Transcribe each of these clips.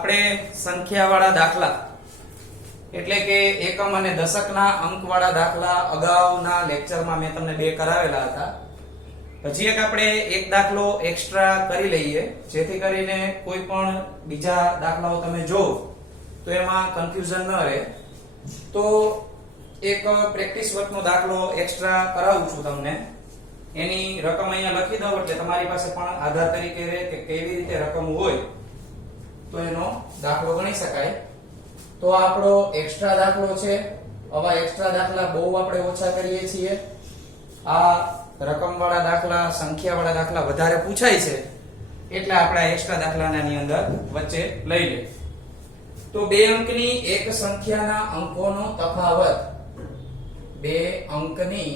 આપણે સંખ્યાવાળા દાખલા એટલે કે એકમ અને દશકના અંકવાળા દાખલા અગાઉના લેક્ચરમાં મેં તમને બે કરાવેલા હતા. હજી એક આપણે એક દાખલો એક્સ્ટ્રા કરી લઈએ જેથી કરીને કોઈ પણ બીજા દાખલાઓ તમે જો તો એમાં કન્ફ્યુઝન ન રહે. તો એક પ્રેક્ટિસ વર્કનો દાખલો એક્સ્ટ્રા કરાવું છું તમને. એની રકમ અહીંયા લખી દઉં એટલે તમારી પાસે પણ આધાર તરીકે રહે કે કેવી રીતે રકમ હોય તો એનો દાખલો ગણી શકાય. તો આ આપણો એક્સ્ટ્રા દાખલો છે. આવા એક્સ્ટ્રા દાખલા બહુ આપણે ઓછા કરીએ છીએ. આ રકમવાળા દાખલા, સંખ્યાવાળા દાખલા વધારે પૂછાય છે એટલે આપણે આ એક્સ્ટ્રા દાખલાની અંદર વચ્ચે લઈ લે. તો બે અંકની એક સંખ્યાના અંકોનો તફાવત, બે અંકની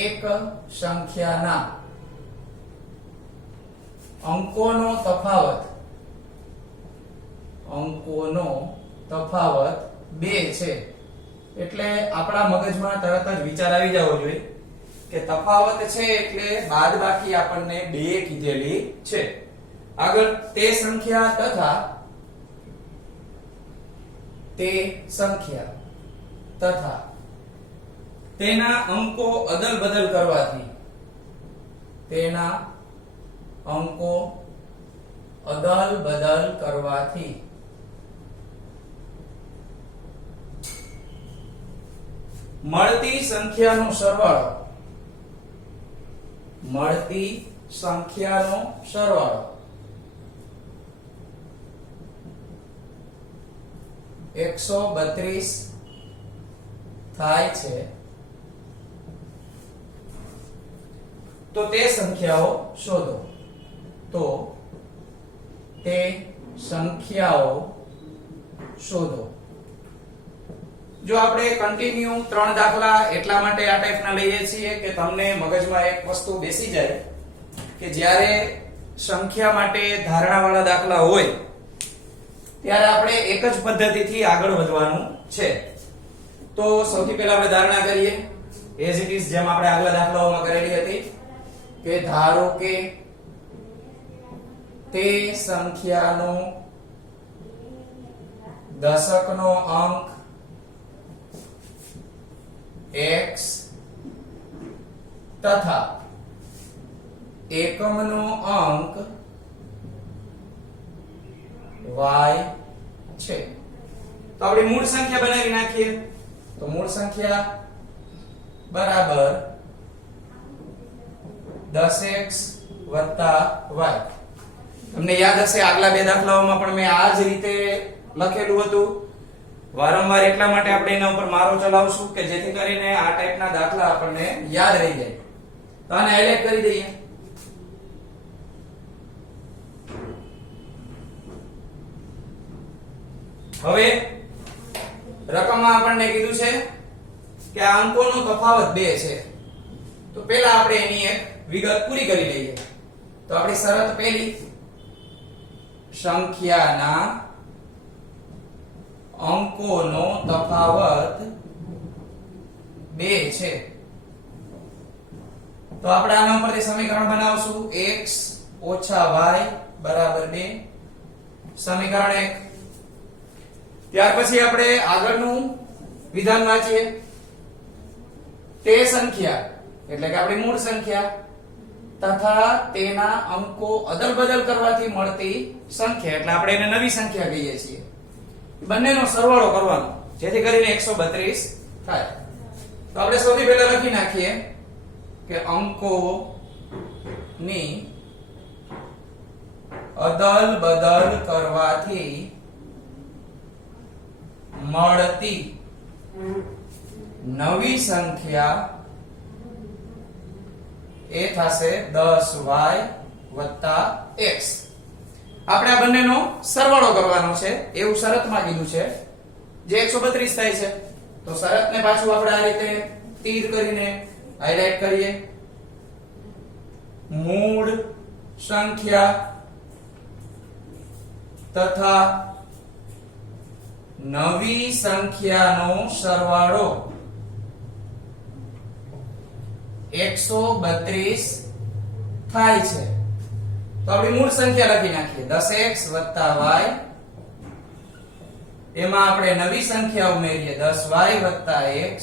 એક સંખ્યાના અંકોનો તફાવત, અંકોનો તફાવત 2 છે. એટલે આપણા મગજમાં તરત જ વિચાર આવી જવો જોઈએ કે તફાવત છે એટલે બાદબાકી આપણને 2 કીધેલી છે. આગળ તે સંખ્યા તથા તે સંખ્યા તથા તેના અંકો અદલ બદલ કરવાથી, તેના અંકો અદલ બદલ કરવાથી મળતી સંખ્યાનો સરવાળો, મળતી સંખ્યાનો સરવાળો 132 થાય છે. તો તે સંખ્યાઓ શોધો. તો તે સંખ્યાઓ શોધો. જો આપણે કન્ટિન્યુ 3 દાખલા એટલા માટે આ ટાઈપના લઈએ છીએ કે તમને મગજમાં એક વસ્તુ બેસી જાય કે જ્યારે સંખ્યા માટે ધારણાવાળા દાખલા હોય ત્યારે આપણે એક જ પદ્ધતિથી આગળ વધવાનું છે. તો સૌથી પહેલા આપણે ધારણા કરીએ એઝ ઇટ ઇઝ, જેમ આપણે આગલા દાખલાઓમાં કરેલી હતી કે ધારો કે તે સંખ્યાનો દશકનો અંક x તથા એકમનો અંક y છે. તો આપણે મૂળ સંખ્યા બનાવી નાખીએ. તો મૂળ સંખ્યા બરાબર 10x y. તમને યાદ હશે આગલા બે દાખલાઓમાં પણ મેં આ જ રીતે લખેલું હતું. વારંવાર એટલા માટે આપણે એના ઉપર મારો ચલાવશું કે જેથી કરીને આ ટાઈપના દાખલા આપણને યાદ રહી જાય. તો આને હાઇલાઇટ કરી દઈએ. હવે રકમમાં આપણને કીધું છે કે આ અંકોનો તફાવત 2 છે. તો પહેલા આપણે એની એક વિગત પૂરી કરી લઈએ. તો આપણી શરત પહેલી, સંખ્યાના અંકોનો તફાવત 2 છે. તો આપણે આના ઉપરથી સમીકરણ બનાવશું x y બરાબર 2. સમીકરણ 1. ત્યાર પછી આપણે આગળનું વિધાન વાંચીએ. તે સંખ્યા એટલે કે આપણી મૂળ સંખ્યા તથા તેના અંકો અદલ બદલ કરવાથી મળતી સંખ્યા એટલે આપણે એને નવી સંખ્યા કહીએ છીએ. બંનેનો સરવાળો કરવાનો જેથી કરીને 132 થાય. તો આપણે સૌથી પહેલા લખી નાખીએ કે અંકોની અદલ બદલ કરવાથી મળતી નવી સંખ્યા એ થશે 10y x. આપણે આ બંનેનો સરવાળો કરવાનો છે એવું શરતમાં કીધું છે જે 132 થાય છે. તો શરતને પાછું આપણે આ રીતે તીર કરીને હાઇલાઇટ કરીએ. મૂળ સંખ્યા તથા નવી સંખ્યાનો સરવાળો 132 થાય છે. તો તો આપણી મૂળ સંખ્યા લખી નાખીએ 10x y, એમાં આપણે નવી સંખ્યા ઉમેરીએ 10y x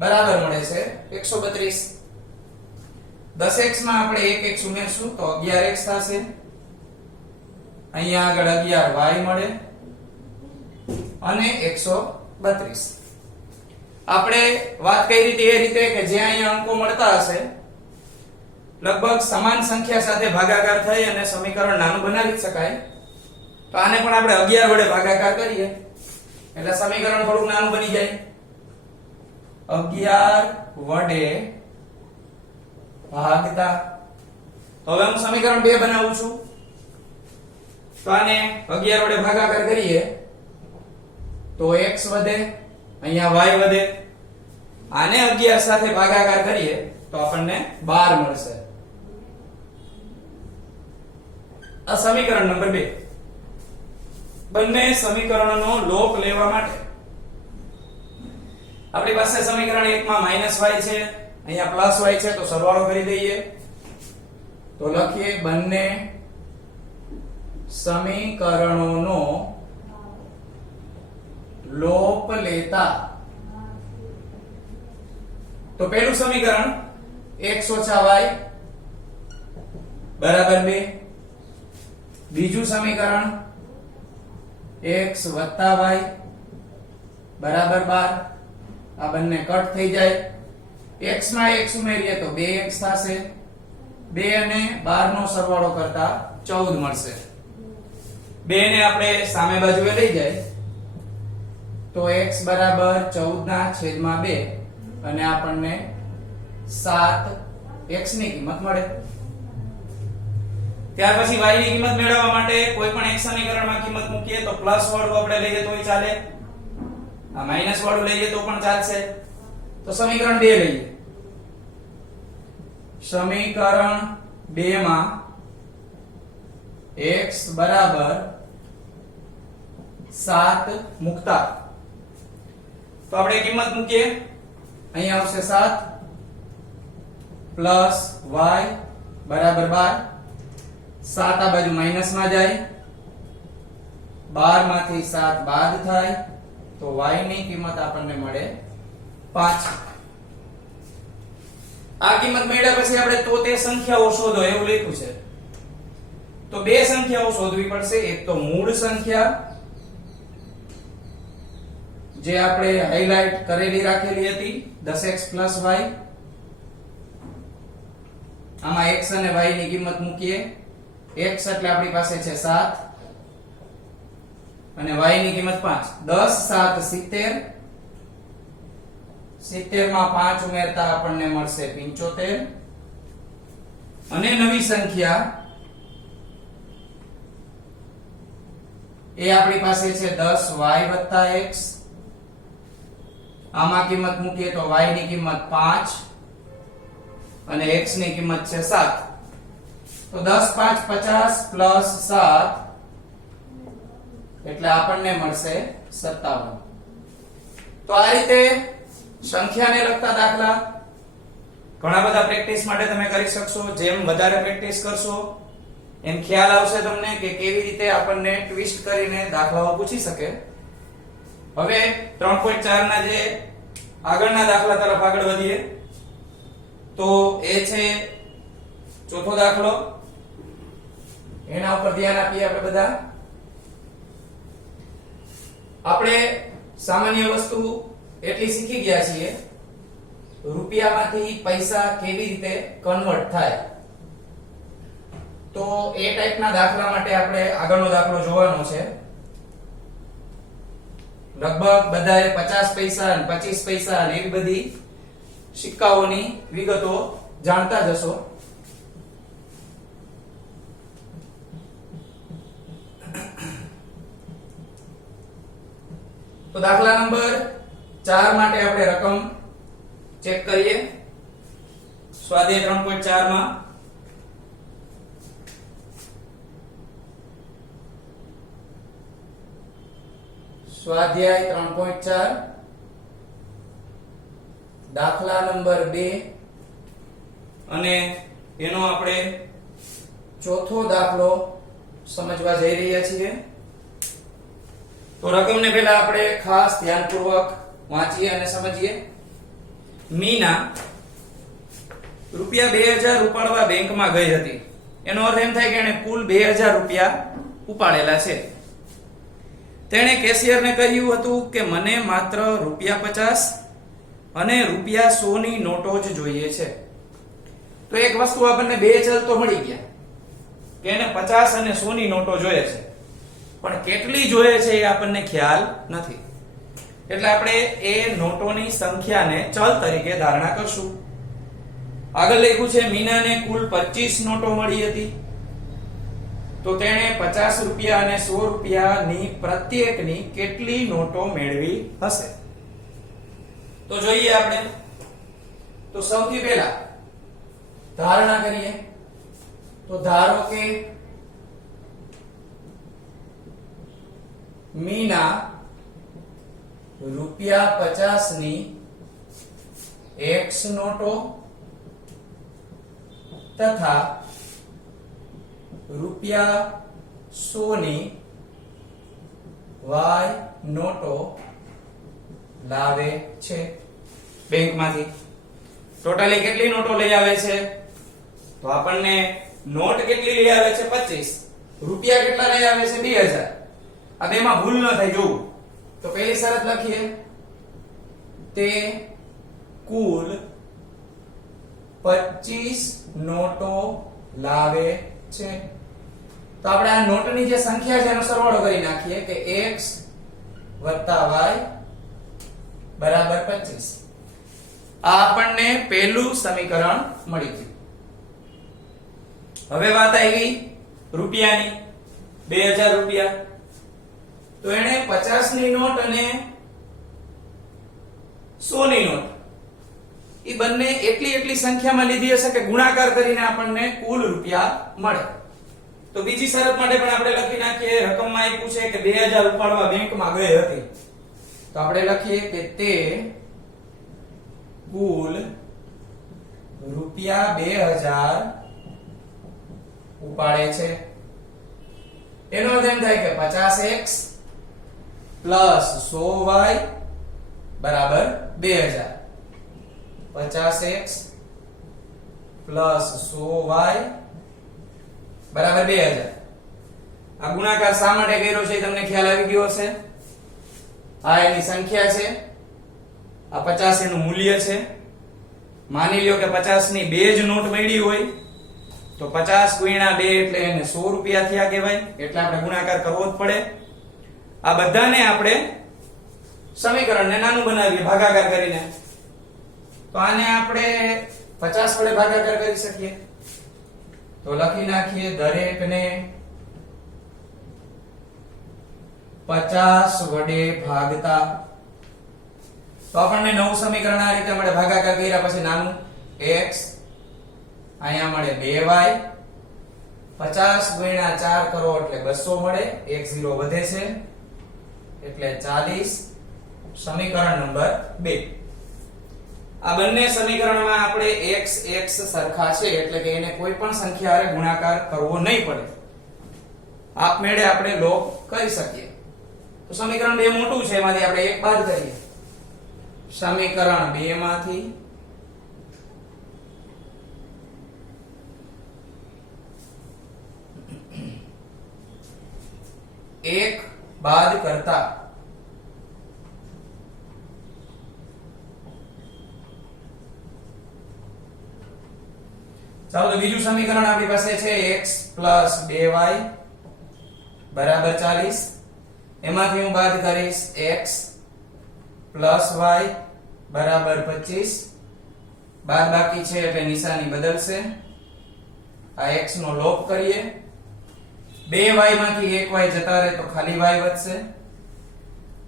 બરાબર મળે છે 132. 10x માં આપણે 1x ઉમેરશું તો 11x થશે. અહીંયા આગળ 11y મળે અને 132. આપણે વાત કરી હતી એ રીતે કે જે અહીંયા અંકો મળતા હશે લગભગ સમાન સંખ્યા સાથે ભાગાકાર થઈ અને સમીકરણ નાનું બનાવી શકાય. તો આને પણ આપણે 11 વડે ભાગાકાર કરીએ એટલે સમીકરણ થોડું નાનું બની જાય. 11 વડે ભાગતા. તો હવે હું સમીકરણ 2 બનાવું છું. તો આને 11 વડે ભાગાકાર કરીએ તો x વધે, અહીંયા y વધે. આને 11 સાથે ભાગાકાર કરીએ તો આપણને 12 મળશે. આ સમીકરણ નંબર 2. બંને સમીકરણનો લોપ લેવા માટે આપણી પાસે સમીકરણ 1 માં -y છે, અહીંયા +y છે તો સરવાળો કરી દઈએ. તો લખીએ બંને સમીકરણોનો લોપ લેતા. તો પહેલું સમીકરણ x - y બરાબર 2. બીજું સમીકરણ x + y બરાબર 12. આ બંને કટ થઈ જાય. x માં x ઉમેરીએ તો 2x થશે. 2 અને 12 નો સરવાળો કરતા 14 મળશે. 2 ને આપણે સામે બાજુએ લઈ જાય તો x બરાબર 14/2 અને આપણને 7 x ની કિંમત મળે. ત્યાર પછી y ની કિંમત મેળવવા માટે કોઈ પણ એક સમીકરણમાં કિંમત મૂકીએ તો પ્લસ વાળું આપણે લઈએ તોય ચાલે, આ માઈનસ વાળું લઈએ તો પણ ચાલશે. તો સમીકરણ 2 લઈએ. સમીકરણ 2 માં x બરાબર 7 મૂકતા તો આપણે કિંમત મૂકીએ. અહીંયા આવશે 7 પ્લસ y બરાબર 12. 7 આ બાજુ માઈનસ માં જાય, 12 માંથી 7 બાદ થાય તો y ની કિંમત આપણને મળે 5. આ કિંમત મળ્યા પછી આપણે તો તે સંખ્યાઓ શોધો એવું લખ્યું છે. તો બે સંખ્યાઓ શોધવી પડશે. એક તો મૂળ સંખ્યા જે આપણે હાઇલાઇટ કરેલી રાખેલી હતી 10x + y. આમાં x અને y ની કિંમત મૂકીએ. x એટલે આપણી પાસે છે 7 અને y ની કિંમત 5. 10 7 70. 70 માં 5 ઉમેરતા આપણને મળશે 75. અને નવી સંખ્યા એ આપણી પાસે છે 10y + x. આમાં કિંમત મૂકીએ તો y ની કિંમત 5 અને x ની કિંમત છે 7. તો 10 5 50 પ્લસ 7 એટલે આપણને મળશે 57. તો આ રીતે સંખ્યાને લગતા દાખલા ઘણા બધા પ્રેક્ટિસ માટે તમે કરી શકશો. જેમ વધારે પ્રેક્ટિસ કરશો એમ ખ્યાલ આવશે તમને કે કેવી રીતે આપણને ટ્વિસ્ટ કરીને દાખલાઓ પૂછી શકે. હવે 3.4 ના જે આગળના દાખલા તરફ આગળ વધીએ તો એ છે ચોથો દાખલો. એના ઉપર ધ્યાન આપીએ આપણે બધા. આપણે સામાન્ય વસ્તુ એટલી શીખી ગયા છીએ રૂપિયામાંથી પૈસા કેવી રીતે કન્વર્ટ થાય. તો એ ટાઈપના દાખલા માટે આપણે આગળનો દાખલો જોવાનો છે. લગભગ બધાએ 50 પૈસા અને 25 પૈસા અને એવી બધી સિક્કાઓની વિગતો જાણતા જ હશો. તો દાખલા નંબર 4 માટે આપણે રકમ ચેક કરીએ. સ્વાધ્યાય 3.4 માં સ્વાધ્યાય 3.4 દાખલા નંબર 2 અને એનો આપણે ચોથો દાખલો સમજવા જઈ રહ્યા છીએ. તો રકમને પહેલા આપણે ખાસ ધ્યાનપૂર્વક વાંચીએ અને સમજીએ. મીના રૂપિયા 2000 ઉપાડવા બેંકમાં ગઈ હતી. એનો અર્થ એમ થાય કે એને કુલ 2000 રૂપિયા ઉપાડેલા છે. તેણે કેશિયરને કહ્યું હતું કે મને માત્ર રૂપિયા 50 અને રૂપિયા 100 ની નોટો જ જોઈએ છે. તો એક વસ્તુ આપણને બે ચલ તો મળી ગયા કે એને 50 અને 100 ની નોટો જોઈએ છે, પણ કેટલી જોઈએ છે એ આપણને ખ્યાલ નથી. એટલે આપણે એ નોટોની સંખ્યાને ચલ તરીકે ધારણા કરશું. આગળ લખ્યું છે મીનાને કુલ 25 નોટો મળી હતી. તો તેણે 50 રૂપિયા અને 100 રૂપિયાની પ્રત્યેકની કેટલી નોટો મેળવી હશે? તો જોઈએ આપણે. તો સૌથી પહેલા ધારણા કરીએ. તો ધારો કે મીના રૂપિયા 50 ની X નોટો તથા રૂપિયા 100 ની Y નોટો લાવે છે બેંકમાંથી. ટોટલી કેટલી નોટો લઈ આવે છે? તો આપણને નોટ કેટલી લઈ આવે છે? 25. રૂપિયા કેટલા લઈ આવે છે? 2000. આ બેમાં ભૂલ ન થાય જોવું. તો પહેલી શરત લખીએ, તે કુલ 25 નોટો લાવે છે. તો આપણે આ નોટની જે સંખ્યા છે એનો સરવાળો કરી નાખીએ કે x y બરાબર 25. આ આપણને પહેલું સમીકરણ મળી ગયું. હવે વાત આવી રૂપિયાની. 2000 રૂપિયા. તો એને 50 ની નોટ અને 100 ની નોટ એ બંને એટલી સંખ્યામાં લીધી હશે કે ગુણાકાર કરીને આપણને કુલ રૂપિયા મળે. તો બીજી શરત માટે પણ આપણે લખી નાખીએ. રકમમાં આપ્યું છે કે 2000 ઉપાડવા બેંકમાં ગઈ હતી. તો આપણે લખીએ કે તે કુલ રૂપિયા 2000 ઉપાડે છે. એનો અર્થ એમ થાય કે 50x પ્લસ 100y બરાબર 2000. 50x પ્લસ 100y બરાબર 2000. આ ગુણાકાર શા માટે કર્યો છે તમને ખ્યાલ આવી ગયો હશે. આ એની સંખ્યા છે, આ 50 એનું મૂલ્ય છે. માની લ્યો કે 50 ની બે જ નોટ મળી હોય તો 50 ગુણ્યા 2 એટલે એને 100 રૂપિયા થયા કહેવાય. એટલે આપણે ગુણાકાર કરવો જ પડે. આ બધાને આપણે સમીકરણને નાનું બનાવીએ ભાગાકાર કરીને. તો આને આપણે 50 વડે ભાગાકાર કરી શકીએ. તો લખી નાખીએ દરેકને 50 વડે ભાગતા. તો આપણને નવું સમીકરણ આ રીતે મળે. ભાગાકાર કર્યા પછી નાનું x, અહીંયા મળે 2y. 50 ગુણ્યા 4 કરો એટલે 200 મળે. x0 વધે છે એટલે 40. સમીકરણ નંબર 2. આ બંને સમીકરણમાં આપણે x સરખા છે એટલે કે એને કોઈ પણ સંખ્યા હારે ગુણાકાર કરવો નહીં પડે. આપમેળે આપણે લોપ કરી શકીએ. તો સમીકરણ 2 મોટું છે, એમાંથી આપણે એક બાદ કરીએ. સમીકરણ 2 માંથી એક બાદ કરતા ચાલો તો બીજું સમીકરણ આપણી પાસે છે x 2y બરાબર 40. એમાંથી હું બાદ કરીશ x y બરાબર 25. બાદ બાકી છે એટલે નિશાની બદલશે. આ x નો લોપ કરીએ. 2y માંથી 1y જતા રહે તો ખાલી y વધશે.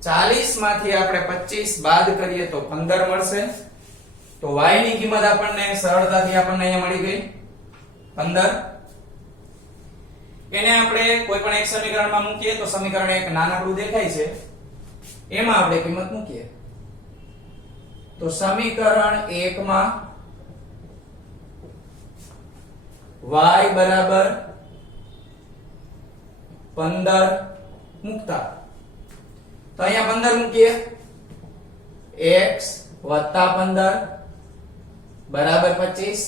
40 માંથી આપણે 25 બાદ કરીએ તો 15 મળશે. તો y ની કિંમત આપણને સરળતાથી અહીંયા મળી ગઈ 15. એને આપણે કોઈ પણ એક સમીકરણમાં મૂકીએ તો સમીકરણ એક નાનકડું દેખાય છે, એમાં આપણે કિંમત મૂકીએ. તો સમીકરણ 1 માં y બરાબર 15 મૂકતા તો અહીંયા 15 મૂકીએ x વત્તા 15 બરાબર 25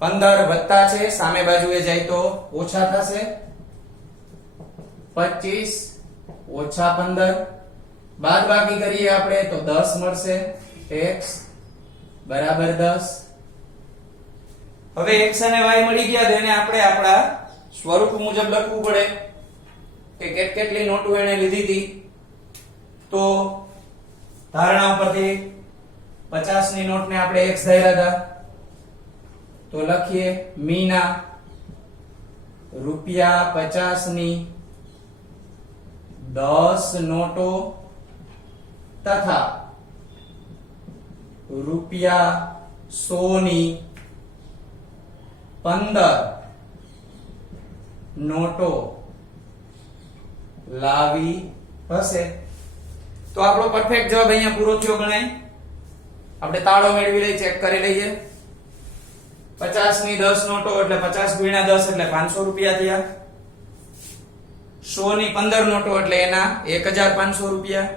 15 વત્તા છે સામે બાજુએ જાય તો ઓછા થશે 25 ઓછા 15 બાદબાકી કરીએ આપણે તો 10 મળશે x બરાબર 10 હવે x અને y મળી ગયા તો એને આપણે આપણા સ્વરૂપ મુજબ લખવું પડે કે કેટલી નોટો એને લીધી હતી તો ધારણા ઉપરથી 50 ની નોટ ને આપણે x ધાર્યા હતા તો લખીએ મીના ₹50 ની 10 નોટો તથા ₹100 ની 15 નોટો લાવી હશે તો આપણો પરફેક્ટ જવાબ અહીંયા પૂરો થયો ગણાય આપણે તાળો મેળવી લઈ ચેક કરી લઈએ 50 ની 10 નોટો એટલે 50 ગુણ્યા 10 એટલે 500 રૂપિયા થયા 100 ની 15 નોટો એટલે એના 1500 રૂપિયા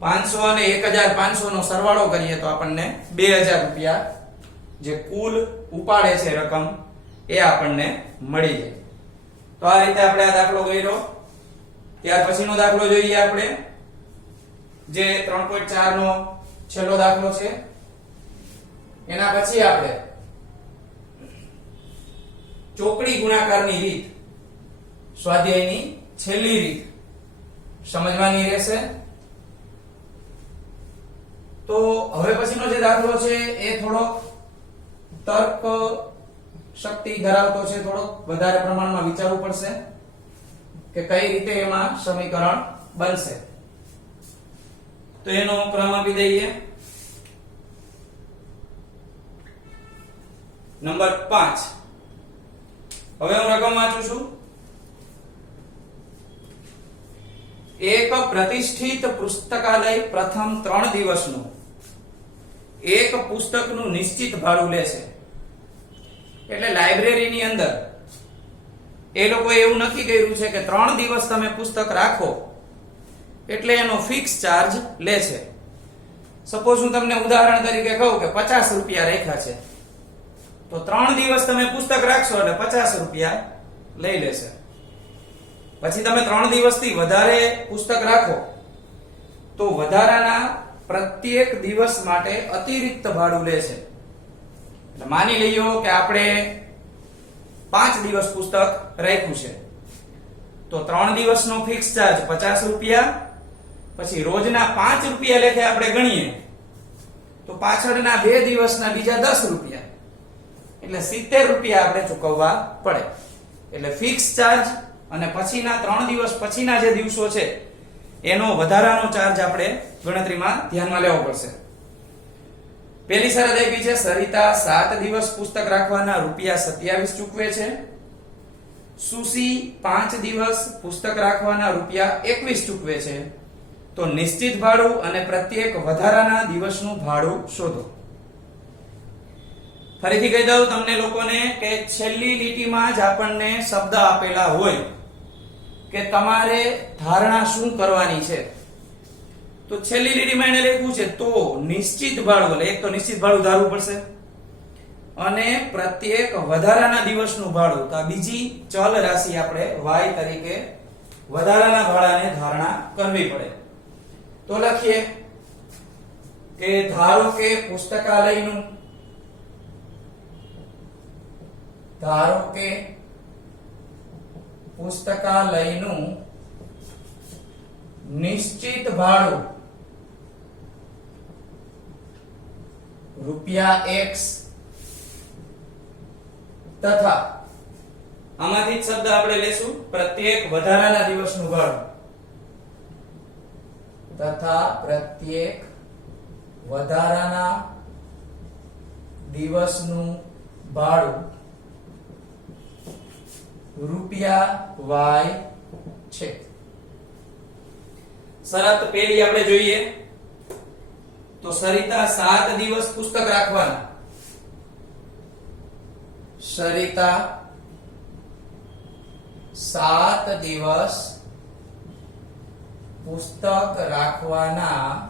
500 અને 1500 નો સરવાળો કરીએ તો આપણને 2000 રૂપિયા જે કુલ ઉપાડે છે રકમ એ આપણને મળી જાય તો આ રીતે આપણે આ દાખલો કર્યો ત્યાર પછીનો દાખલો જોઈએ આપણે જે 3.4 નો છેલ્લો દાખલો છે એના પછી આપણે ચોકડી ગુણાકારની રીત સ્વાધ્યાયની છેલ્લી રીત સમજવાની રહેશે તો હવે પછીનો જે દાખલો છે એ થોડો તર્ક શક્તિ ધરાવતો છે થોડો વધારે પ્રમાણમાં વિચારવું પડશે કે કઈ રીતે એમાં સમીકરણ બનશે તો એનો ક્રમ આપી દઈએ નંબર 5 હવે હું રકમ વાંચું છું એક પ્રતિષ્ઠિત પુસ્તકાલય પ્રથમ 3 દિવસનું એક પુસ્તકનું નિશ્ચિત ભાડું લે છે એટલે લાઇબ્રેરીની અંદર એ લોકોએ એવું નક્કી કર્યું છે કે 3 દિવસ તમે પુસ્તક રાખો એટલે એનો ફિક્સ ચાર્જ લે છે સપોઝ હું તમને ઉદાહરણ તરીકે કહું કે 50 રૂપિયા રાખ્યા છે તો 3 દિવસ તમે પુસ્તક રાખશો એટલે 50 રૂપિયા લઈ લેશે પછી તમે 3 દિવસથી વધારે પુસ્તક રાખો તો વધારાના પ્રત્યેક દિવસ માટે અતિરિક્ત ભાડું લે છે એટલે માની લઈએ કે આપણે 5 દિવસ પુસ્તક રાખ્યું છે તો 3 દિવસનો ફિક્સ ચાર્જ 50 રૂપિયા પછી રોજના 5 રૂપિયા લેખે આપણે ગણીએ તો પાછળના 2 દિવસના બીજા 10 રૂપિયા એટલે 70 રૂપિયા આપણે ચૂકવવા પડે એટલે ફિક્સ ચાર્જ અને પછીના 3 દિવસ પછીના જે દિવસો છે એનો વધારાનો ચાર્જ આપણે ગણતરીમાં ધ્યાનમાં લેવો પડશે પહેલી શરત આપી છે સરિતા 7 દિવસ પુસ્તક રાખવાના ₹27 ચૂકવે છે સુસી 5 દિવસ પુસ્તક રાખવાના ₹21 ચૂકવે છે તો નિશ્ચિત ભાડું અને પ્રત્યેક વધારાના દિવસનું ભાડું શોધો ફરીથી કહી દઉં તમને લોકોને કે છેલ્લી લીટીમાં જ આપણને શબ્દ આપેલા હોય કે તમારે ધારણા શું કરવાની છે તો છેલ્લી લીટીમાં એને લખ્યું છે તો નિશ્ચિત ભાડું એટલે એક તો નિશ્ચિત ભાડું ધારવું પડશે અને પ્રત્યેક વધારાના દિવસનું ભાડું તો આ બીજી ચલ રાશિ આપણે y તરીકે વધારાના ભાડાને ધારણા કરવી પડે તો લખીએ કે ધારો કે પુસ્તકાલયનું નિશ્ચિત ભાડું ₹x તથા આમાંથી જ શબ્દ આપણે લેશું પ્રત્યેક વધારાના દિવસનું ભાડું તથા પ્રત્યેક વધારાના દિવસનું ભાડું ₹y છે શરત પહેલી આપણે જોઈએ તો સરિતા 7 દિવસ પુસ્તક રાખવાના સરિતા 7 દિવસ પુસ્તક રાખવાના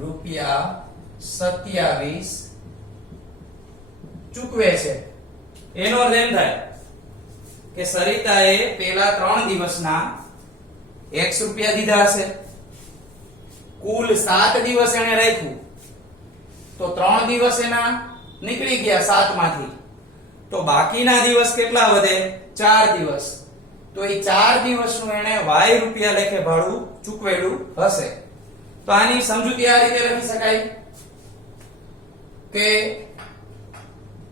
₹27 ચૂકવે છે. એનો અર્થ એમ થાય કે સરિતાએ પેલા 3 દિવસના X રૂપિયા દીધા હશે. કુલ 7 દિવસ એને રાખ્યું તો 3 દિવસ એના નીકળી ગયા 7 માંથી, તો બાકીના દિવસ કેટલા વધે? 4 દિવસ. તો એ 4 દિવસનું એને Y રૂપિયા લેખે ભાડું ચૂકવેલું હશે. તો આની સમજૂતી આ રીતે લખી શકાય કે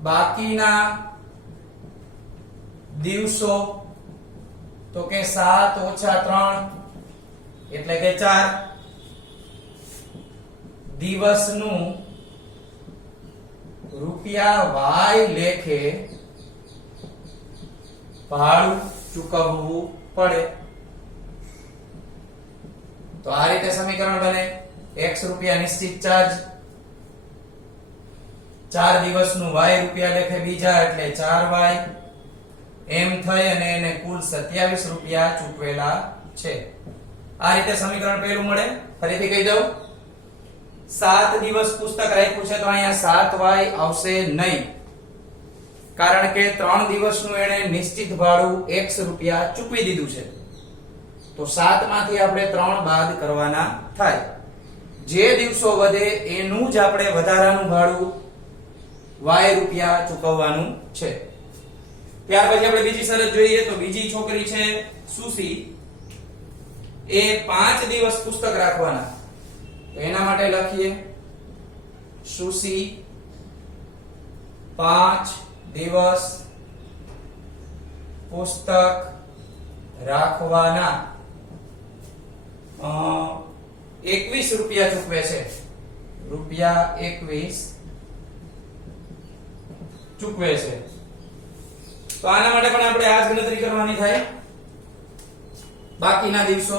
બાકીના દિવસો તો કે 7 ઓછા 3 એટલે કે 4 દિવસનું રૂપિયા Y લેખે ભાડું ચૂકવવું પડે. તો આ રીતે સમીકરણ બને. X રૂપિયા નિશ્ચિત ચાર્જ, 4 દિવસનું Y રૂપિયા લેખે બીજા એટલે 4Y એમ થઈ અને એને કુલ 27 રૂપિયા ચૂકવેલા છે. આ રીતે સમીકરણ પહેલું મળે. ફરીથી કહી દઉં, 7 દિવસ પુસ્તક રાખ્યું છે તો અહીંયા 7Y આવશે નહીં, કારણ કે 3 દિવસનું એને નિશ્ચિત ભાડું X રૂપિયા ચૂકવી દીધું છે. તો 7 માંથી આપણે 3 બાદ કરવાના થાય. જે દિવસો વધે એનું જ આપણે વધારાનું ભાડું Y રૂપિયા ચૂકવવાનું છે. ત્યાર પછી આપણે બીજી શરત જોઈએ તો બીજી છોકરી છે સુસી, એ 5 દિવસ પુસ્તક રાખવાના. તો એના માટે લખીએ સુસી 5 દિવસ પુસ્તક રાખવાના 21 રૂપિયા ચૂકવે છે. ₹21 ચૂકવે છે. તો આના માટે પણ આપણે આ જ ગણતરી કરવાની થાય. બાકીના દિવસો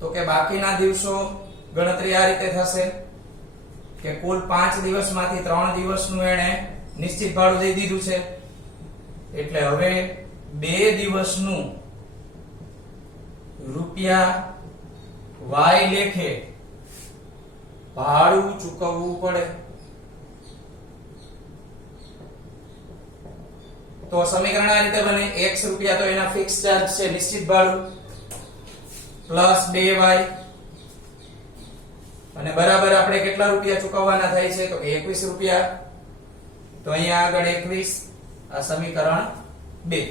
તો કે બાકીના દિવસો ગણતરી આ રીતે થશે કે કુલ 5 દિવસમાંથી 3 દિવસનું એને નિશ્ચિત ભાડું દઈ દીધું છે, એટલે હવે 2 દિવસનું રૂપિયા Y લેખે ભાડું ચૂકવવું પડે. તો સમીકરણ આ રીતે બને. X રૂપિયા તો એના ફિક્સ ચાર્જ છે, નિશ્ચિત ભાડું, પ્લસ 2Y અને બરાબર આપણે કેટલા રૂપિયા ચૂકવવાના થાય છે તો 21 રૂપિયા. તો અહીંયા આગળ 21, આ સમીકરણ 2.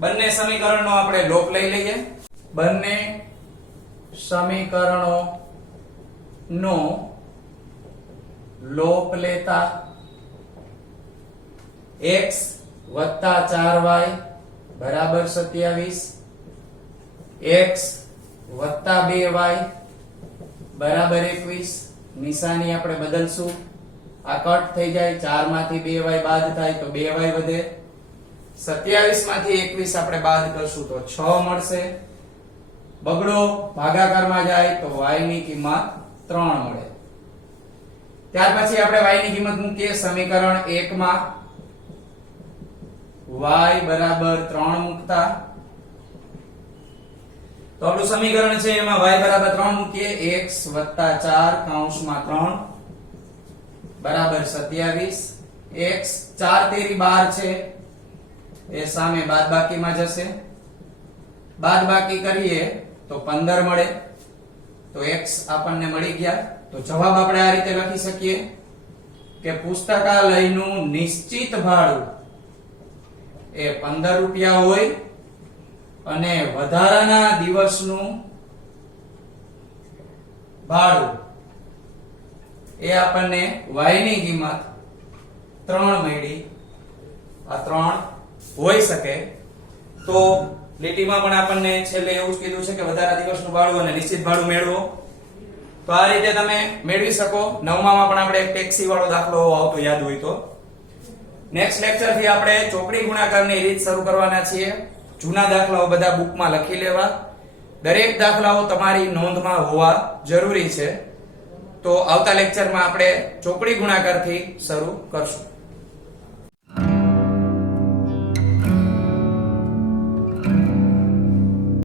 બંને સમીકરણનો આપણે લોપ લઈ લઈએ. બંને સમીકરણો નો લોપ લેતા x વત્તા 4y બરાબર 27, x વત્તા 2y બરાબર 21. નિશાની આપણે બદલશું, આ કટ થઈ જાય, 4 માંથી 2y બાદ થાય તો 2y વધે, 27 માંથી 21 આપણે બાદ કરશું તો 6 મળશે. બગડો ભાગાકારમાં જાય તો y ની કિંમત 3 મળે. ત્યાર પછી આપણે y ની કિંમત મૂકીએ સમીકરણ 1 માં. y બરાબર 3 મૂકતા તો આપણું સમીકરણ છે એમાં y બરાબર 3 મૂકીએ. x 4 કૌંસમાં 3 બરાબર 27. x 4 તેરી 12 છે, એ સામે બાદબાકીમાં જશે. બાદબાકી કરીએ તો 15 મળે. તો x આપણને મળી ગયા. તો જવાબ આપણે આ રીતે લખી શકીએ કે પુસ્તકાલયનું નિશ્ચિત ભાડું એ 15 રૂપિયા હોય અને વધારાના દિવસનું ભાડું એ આપણને y ની કિંમત 3 મળી. આ 3 હોઈ શકે. તો લીટીમાં પણ આપણને છેલ્લે એવું જ કીધું છે કે વધારા દિવસનું ભાડું અને નિશ્ચિત ભાડું મેળવો. તો આ રીતે તમે મેળવી શકો. 9માં પણ આપણે એક ટેક્સી વાળો દાખલો આવતો યાદ હોય તો. નેક્સ્ટ લેક્ચર થી આપણે ચોકડી ગુણાકારની રીત શરૂ કરવાના છીએ. જૂના દાખલાઓ બધા બુકમાં લખી લેવા. દરેક દાખલાઓ તમારી નોંધમાં હોવા જરૂરી છે. તો આવતા લેક્ચરમાં આપણે ચોકડી ગુણાકારથી શરૂ કરશું.